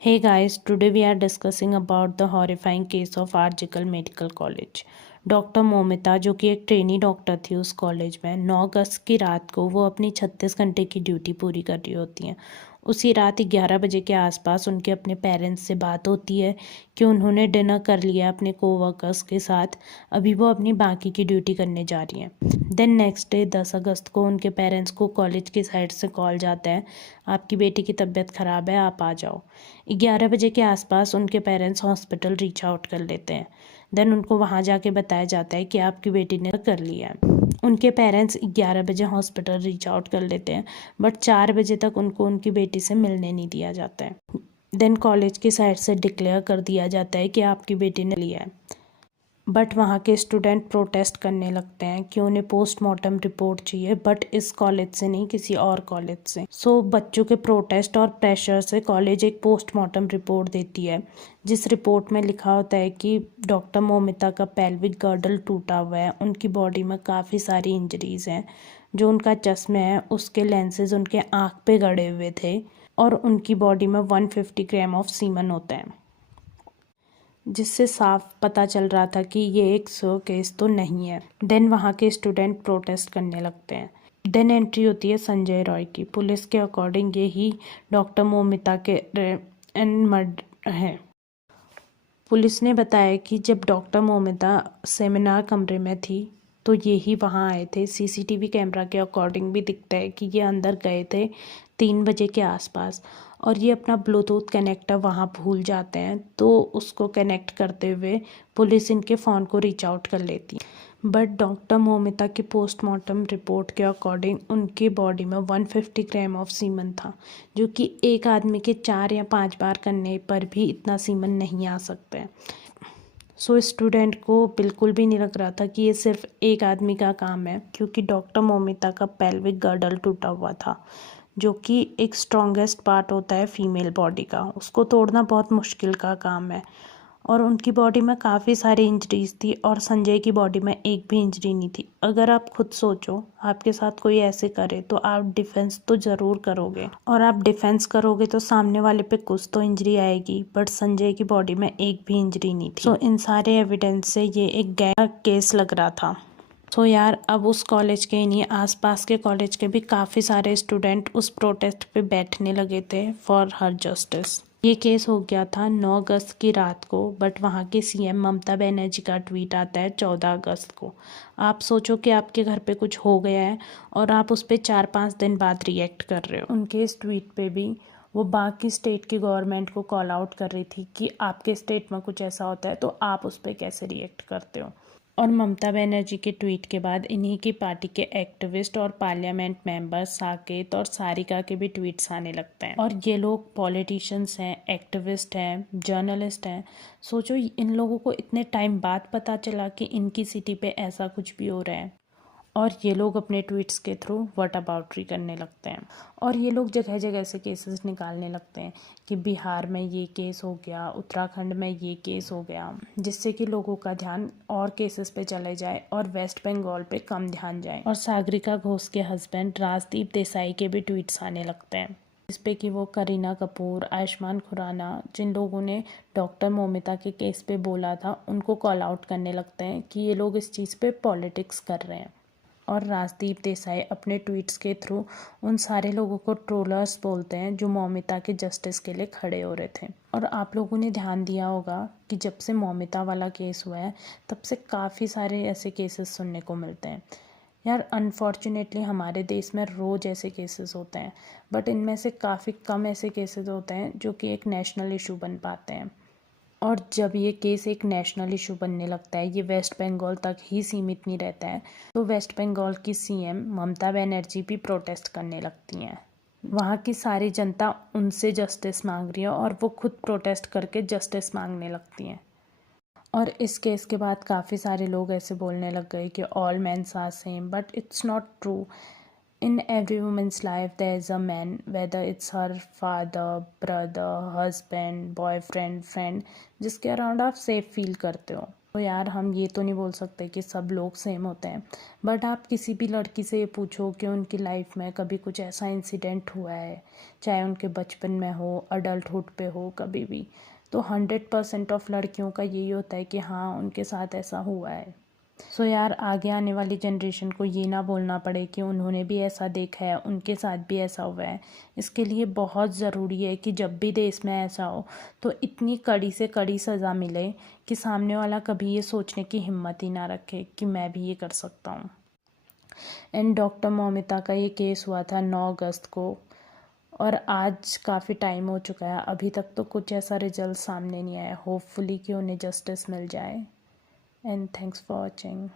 Hey guys, today we are discussing about the horrifying case of RGL medical college. Doctor Momita जो कि एक trainee doctor थी उस college में 9 अगस्त की रात को वो अपनी 36 घंटे की ड्यूटी पूरी कर रही होती हैं। उसी रात 11 बजे के आसपास उनके अपने पेरेंट्स से बात होती है कि उन्होंने डिनर कर लिया अपने कोवर्कर्स के साथ, अभी वो अपनी बाकी की ड्यूटी करने जा रही हैं। देन नेक्स्ट डे 10 अगस्त को उनके पेरेंट्स को कॉलेज की साइड से कॉल जाता है, आपकी बेटी की तबीयत ख़राब है, आप आ जाओ। 11 बजे के आसपास उनके पेरेंट्स हॉस्पिटल रीच आउट कर लेते हैं। देन उनको वहाँ जाके बताया जाता है कि आपकी बेटी ने कर लिया है। उनके पेरेंट्स 11 बजे हॉस्पिटल रीच आउट कर लेते हैं, बट 4 बजे तक उनको उनकी बेटी से मिलने नहीं दिया जाता है। देन कॉलेज की साइड से डिक्लेयर कर दिया जाता है कि आपकी बेटी ने लिया है, बट वहाँ के स्टूडेंट प्रोटेस्ट करने लगते हैं कि उन्हें पोस्टमार्टम रिपोर्ट चाहिए, बट इस कॉलेज से नहीं, किसी और कॉलेज से। सो बच्चों के प्रोटेस्ट और प्रेशर से कॉलेज एक पोस्टमार्टम रिपोर्ट देती है, जिस रिपोर्ट में लिखा होता है कि डॉक्टर मोमिता का पेल्विक गर्डल टूटा हुआ है, उनकी बॉडी में काफ़ी सारी इंजरीज हैं, जो उनका चश्मे है उसके लेंसेज उनके आँख पे गड़े हुए थे, और उनकी बॉडी में 150 ग्राम ऑफ सीमन होता है, जिससे साफ पता चल रहा था कि ये एक सो केस तो नहीं है। देन वहाँ के स्टूडेंट प्रोटेस्ट करने लगते हैं। देन एंट्री होती है संजय रॉय की। पुलिस के अकॉर्डिंग ये ही डॉक्टर मोमिता के मर्डर है। पुलिस ने बताया कि जब डॉक्टर मोमिता सेमिनार कमरे में थी तो ये ही वहाँ आए थे। सीसीटीवी कैमरा के अकॉर्डिंग भी दिखता है कि ये अंदर गए थे 3 बजे के आसपास, और ये अपना ब्लूटूथ कनेक्टर वहाँ भूल जाते हैं, तो उसको कनेक्ट करते हुए पुलिस इनके फ़ोन को रीच आउट कर लेती है। बट डॉक्टर मोमिता की पोस्टमार्टम रिपोर्ट के अकॉर्डिंग उनकी बॉडी में 150 ग्राम ऑफ सीमन था, जो कि एक आदमी के 4 या 5 बार करने पर भी इतना सीमन नहीं आ सकता है। सो स्टूडेंट को बिल्कुल भी नहीं लग रहा था कि ये सिर्फ एक आदमी का काम है, क्योंकि डॉक्टर मोमिता का पेल्विक गर्डल टूटा हुआ था, जो कि एक स्ट्रॉन्गेस्ट पार्ट होता है फीमेल बॉडी का, उसको तोड़ना बहुत मुश्किल का काम है। और उनकी बॉडी में काफ़ी सारी इंजरीज थी, और संजय की बॉडी में एक भी इंजरी नहीं थी। अगर आप खुद सोचो, आपके साथ कोई ऐसे करे तो आप डिफेंस तो ज़रूर करोगे, और आप डिफेंस करोगे तो सामने वाले पे कुछ तो इंजरी आएगी, बट संजय की बॉडी में एक भी इंजरी नहीं थी। सो इन सारे एविडेंस से ये एक गैर केस लग रहा था। सो यार, अब उस कॉलेज के नहीं, आसपास के कॉलेज के भी काफ़ी सारे स्टूडेंट उस प्रोटेस्ट पे बैठने लगे थे फॉर हर जस्टिस। ये केस हो गया था 9 अगस्त की रात को, बट वहाँ के सीएम ममता बनर्जी का ट्वीट आता है 14 अगस्त को। आप सोचो कि आपके घर पे कुछ हो गया है और आप उस पर 4-5 दिन बाद रिएक्ट कर रहे हो। उनके इस ट्वीट पे भी वो बाकी स्टेट की गवर्नमेंट को कॉल आउट कर रही थी कि आपके स्टेट में कुछ ऐसा होता है तो आप उस पर कैसे रिएक्ट करते हो। और ममता बनर्जी के ट्वीट के बाद इन्हीं की पार्टी के एक्टिविस्ट और पार्लियामेंट मेंबर्स साकेत और सारिका के भी ट्वीट्स आने लगते हैं। और ये लोग पॉलिटिशियंस हैं, एक्टिविस्ट हैं, जर्नलिस्ट हैं। सोचो, इन लोगों को इतने टाइम बाद पता चला कि इनकी सिटी पे ऐसा कुछ भी हो रहा है, और ये लोग अपने ट्वीट्स के थ्रू व्हाट अबाउटरी करने लगते हैं। और ये लोग जगह जगह से केसेस निकालने लगते हैं कि बिहार में ये केस हो गया, उत्तराखंड में ये केस हो गया, जिससे कि लोगों का ध्यान और केसेस पे चले जाए और वेस्ट बंगाल पे कम ध्यान जाए। और सागरिका घोष के हस्बैंड राजदीप देसाई के भी ट्वीट्स आने लगते हैं, जिसपे कि वो करीना कपूर, आयुष्मान खुराना, जिन लोगों ने डॉक्टर मोमिता के केस पे बोला था, उनको कॉल आउट करने लगते हैं कि ये लोग इस चीज़ पे पॉलिटिक्स कर रहे हैं। और राजदीप देसाई अपने ट्वीट्स के थ्रू उन सारे लोगों को ट्रोलर्स बोलते हैं जो मौमिता के जस्टिस के लिए खड़े हो रहे थे। और आप लोगों ने ध्यान दिया होगा कि जब से मौमिता वाला केस हुआ है तब से काफ़ी सारे ऐसे केसेस सुनने को मिलते हैं। यार, अनफॉर्चुनेटली हमारे देश में रोज़ ऐसे केसेस होते हैं, बट इनमें से काफ़ी कम ऐसे केसेस होते हैं जो कि एक नेशनल इशू बन पाते हैं। और जब ये केस एक नेशनल इशू बनने लगता है, ये वेस्ट बंगाल तक ही सीमित नहीं रहता है, तो वेस्ट बंगाल की सीएम ममता बनर्जी भी प्रोटेस्ट करने लगती हैं। वहाँ की सारी जनता उनसे जस्टिस मांग रही है और वो खुद प्रोटेस्ट करके जस्टिस मांगने लगती हैं। और इस केस के बाद काफ़ी सारे लोग ऐसे बोलने लग गए कि all mens are same, but it's not true. In every woman's life, there is a man, whether it's her father, brother, husband, boyfriend, friend, जिसके अराउंड आप सेफ फील करते हो। तो यार हम ये तो नहीं बोल सकते कि सब लोग सेम होते हैं, बट आप किसी भी लड़की से ये पूछो कि उनकी लाइफ में कभी कुछ ऐसा इंसिडेंट हुआ है, चाहे उनके बचपन में हो, अडल्टहुड पे हो, कभी भी, तो 100% ऑफ लड़कियों का यही होता है कि हाँ उनके साथ ऐसा हुआ है। सो यार आगे आने वाली जनरेशन को ये ना बोलना पड़े कि उन्होंने भी ऐसा देखा है, उनके साथ भी ऐसा हुआ है। इसके लिए बहुत ज़रूरी है कि जब भी देश में ऐसा हो तो इतनी कड़ी से कड़ी सज़ा मिले कि सामने वाला कभी ये सोचने की हिम्मत ही ना रखे कि मैं भी ये कर सकता हूँ। एंड डॉक्टर मौमिता का ये केस हुआ था 9 अगस्त को, और आज काफ़ी टाइम हो चुका है, अभी तक तो कुछ ऐसा रिजल्ट सामने नहीं आया। होपफुली कि उन्हें जस्टिस मिल जाए। And thanks for watching.